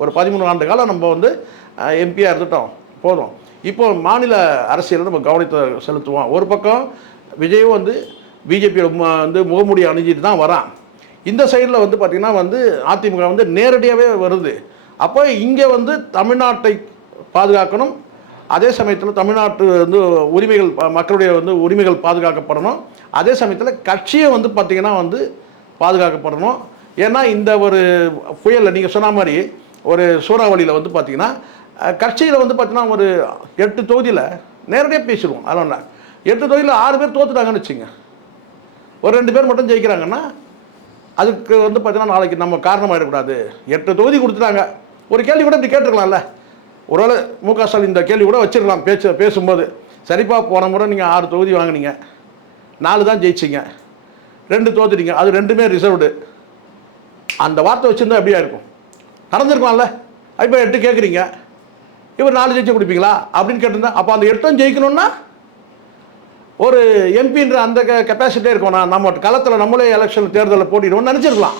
ஒரு 13 ஆண்டு காலம் நம்ம வந்து எம்பியாக இருந்துட்டோம், போதும். இப்போ மாநில அரசியலில் நம்ம கவனத்தை செலுத்துவோம். ஒரு பக்கம் விஜயும் வந்து பிஜேபியோட வந்து முகமூடி அணிஞ்சிட்டு தான் வரான். இந்த சைடில் வந்து பார்த்திங்கன்னா வந்து அதிமுக வந்து நேரடியாகவே வருது. அப்போ இங்கே வந்து தமிழ்நாட்டை பாதுகாக்கணும், அதே சமயத்தில் தமிழ்நாட்டு வந்து உரிமைகள் மக்களுடைய வந்து உரிமைகள் பாதுகாக்கப்படணும், அதே சமயத்தில் கட்சியை வந்து பார்த்திங்கன்னா வந்து பாதுகாக்கப்படணும். ஏன்னா இந்த ஒரு புயலில் நீங்கள் சொன்ன மாதிரி ஒரு சூறாவளியில் வந்து பார்த்திங்கன்னா கட்சியில் வந்து பார்த்திங்கன்னா ஒரு 8 தொகுதியில் நேரடியாக பேசிடுவோம். அதனால் 8 தொகுதியில் 6 பேர் தோற்றுட்டாங்கன்னு வச்சுங்க, ஒரு 2 பேர் மட்டும் ஜெயிக்கிறாங்கன்னா அதுக்கு வந்து பார்த்திங்கன்னா நாளைக்கு நம்ம காரணமாகிடக்கூடாது. 8 தொகுதி கொடுத்துட்டாங்க, ஒரு கேள்வி கூட இப்படி கேட்டுருக்கலாம்ல. ஒருவேளை மு.க. ஸ்டாலின் இந்த கேள்வி கூட வச்சிருக்கலாம் பேசும்போது, சரிப்பா போன முறை நீங்கள் 6 தொகுதி வாங்கினீங்க, 4 தான் ஜெயிச்சிங்க, 2 தோத்துட்டீங்க, அது 2மே ரிசர்வ்டு. அந்த வார்த்தை வச்சுருந்தா எப்படியா இருக்கும், நடந்திருக்கலாம்ல. இப்போ 8 கேட்குறீங்க, இவர் 4 ஜெயிச்சு கொடுப்பீங்களா அப்படின்னு கேட்டிருந்தா, அப்போ அந்த 8 ஜெயிக்கணும்னா ஒரு எம்பின்ற அந்த கெப்பாசிட்டியே இருக்கணும். நம்ம களத்தில் நம்மளே எலெக்ஷன் தேர்தலில் போட்டிடுவோம்னு நினச்சிருக்கலாம்.